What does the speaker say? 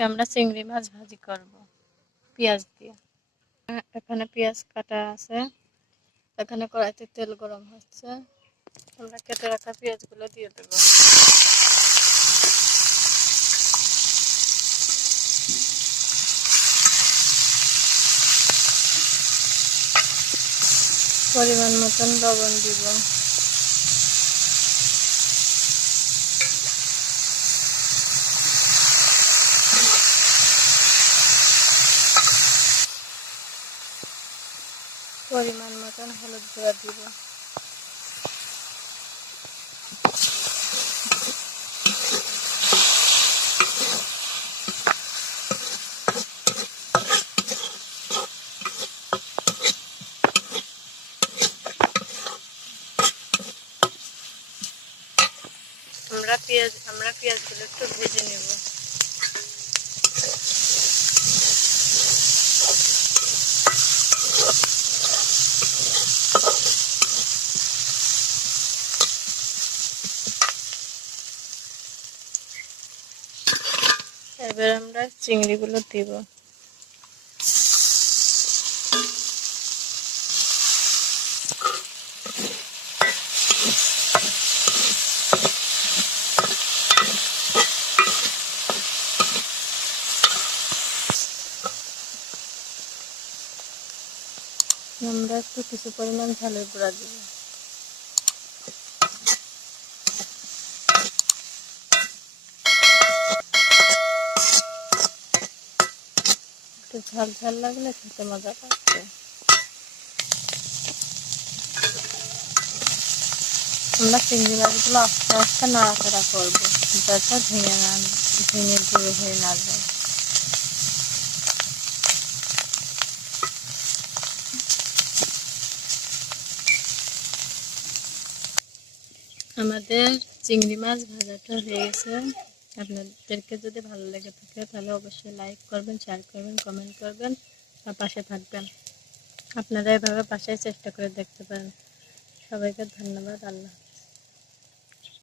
আজকে আমরা চিংড়ি মাছ ভাজি করব পেঁয়াজ দিয়ে। এখানে পেঁয়াজ কাটা আছে, এখানে কড়াইতে তেল গরম হচ্ছে, আমরা কেটে রাখা পেঁয়াজগুলো দিয়ে দেবো। পরিমাণ মতন লবণ দিব। পরিমাণ মতন হলুদ গুঁড়া দিব। আমরা পেঁয়াজগুলো একটু ভেজে নেব। এবার আমরা চিংড়িগুলো দিব। আমরা একটু কিছু পরিমাণ ঝালের গুঁড়া দিব। একটু ঝাল ঝাল লাগলে খেতে মজা পাচ্ছে। আমরা চিংড়ি মাছগুলো আস্তে আস্তে নাড়াচাড়া করবো, যাতে ভেঙে গুঁড়ো হয়ে না যায়। আমাদের চিংড়ি মাছ ভাজাটা হয়ে গেছে। আপনাদেরকে যদি ভালো লেগে থাকে তাহলে অবশ্যই লাইক করবেন, শেয়ার করবেন, কমেন্ট করবেন আর পাশে থাকবেন। আপনারা এভাবে বাসায় চেষ্টা করে দেখতে পারেন। সবাইকে ধন্যবাদ। আল্লাহ।